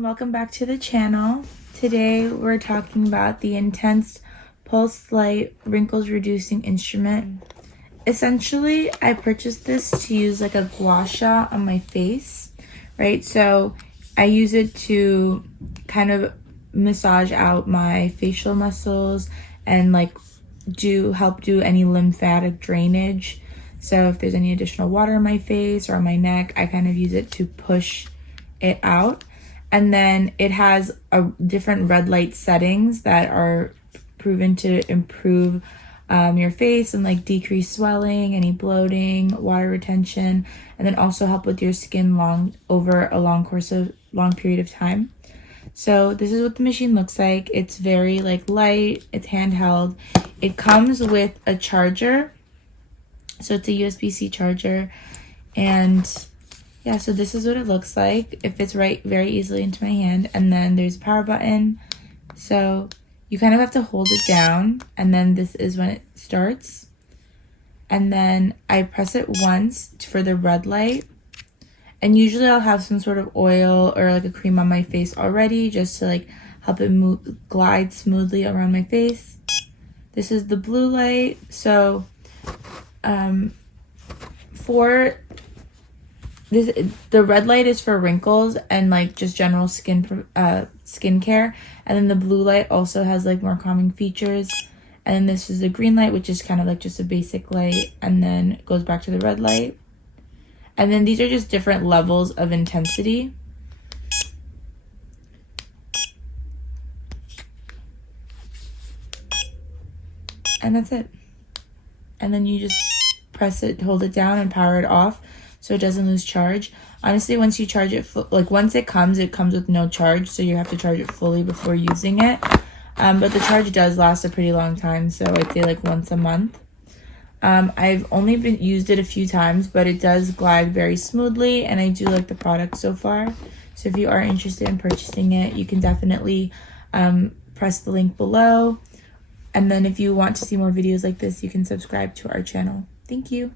everyone, welcome back to the channel. Today we're talking about the Intense Pulse Light Wrinkles Reducing Instrument. Essentially, I purchased this to use like a gua sha on my face, right? So I use it to kind of massage out my facial muscles and like help do any lymphatic drainage. So if there's any additional water in my face or on my neck, I kind of use it to push it out. And then it has different red light settings that are proven to improve your face and like decrease swelling, any bloating, water retention, and then also help with your skin over a long period of time. So this is what the machine looks like. It's very like light, it's handheld. It comes with a charger. So it's a USB-C charger, and yeah, so this is what it looks like. It fits right very easily into my hand, and then there's a power button. So you kind of have to hold it down, and then this is when it starts. And then I press it once for the red light, and usually I'll have some sort of oil or like a cream on my face already just to like help it glide smoothly around my face. This is the blue light. So for this, the red light is for wrinkles and like just general skincare, and then the blue light also has like more calming features. And then this is the green light, which is kind of like just a basic light, and then it goes back to the red light. And then these are just different levels of intensity. And that's it. And then you just press it, hold it down, and power it off so it doesn't lose charge. Honestly, once you charge it, once it comes with no charge, so you have to charge it fully before using it. But the charge does last a pretty long time, so I'd say like once a month. I've only used it a few times, but it does glide very smoothly, and I do like the product so far. So if you are interested in purchasing it, you can definitely press the link below. And then if you want to see more videos like this, you can subscribe to our channel. Thank you.